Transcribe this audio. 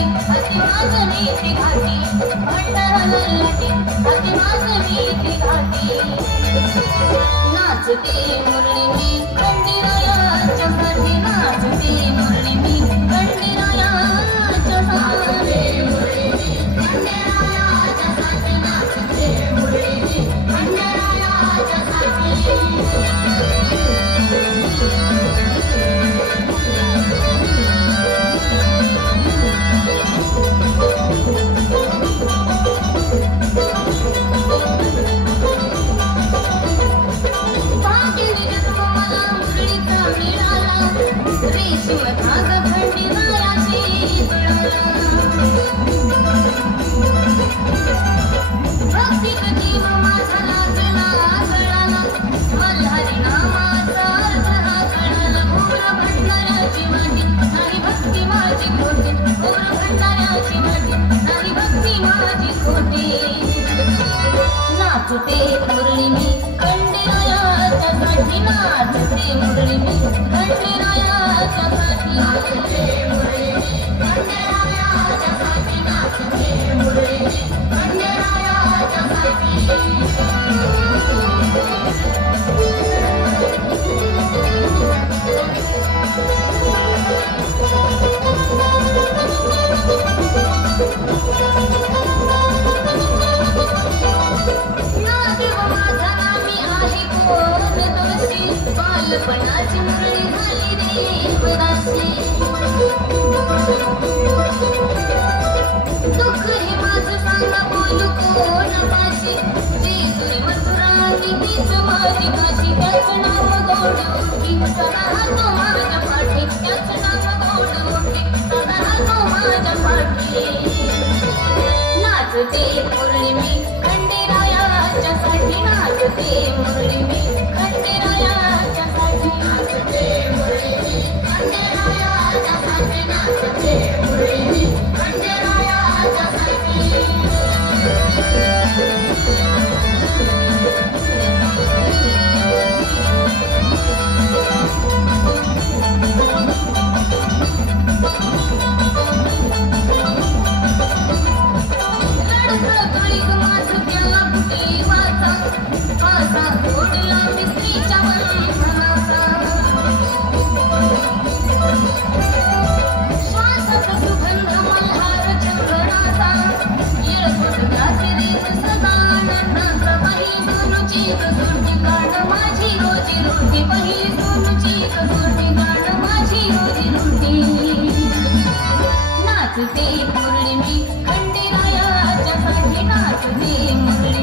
अति मागणी घाटी भंडाराला लाटी अति मागणी घाटी नाचते मुरळी मी खंडेरायाच्या साठी नाचते मुरळी मी खंडेरायाच्या साठी मुरळी मी खंडेरायाच्या साठी नाचते मुरळी मी खंडेरायाच्या साठी नाचते मुरळी मी खंडेरायाच्या साठी नाचते मुरळी मी खंडेरायाच्या साठी नाचते मुरळी मी खंडेरायाच्या साठी नाचते मुरळी मी खंडेरायाच्या बालपणाची मुरळी झाली रे मनाची दुःख हे माझं सांगा बोलू कोणापाशी जेजुरी मथुरांगी तीच माझी भाषी त्याच नाव गोड ओळखी सदा तो माझ्या पाठी त्याच नाव गोड ओळखी सदा तो माझ्या पाठी नाचते मुरळी मी खंडेरायाच्या साठी नाचते मुरळी मी खंडेरायाच्या साठी नाचते मुरळी मी खंडेरायाच्या साठी नाचते मुरळी मी खंडेरायाच्या साठी नाचते मुरळी मी खंडेरायाच्या साठी नाचते मुरळी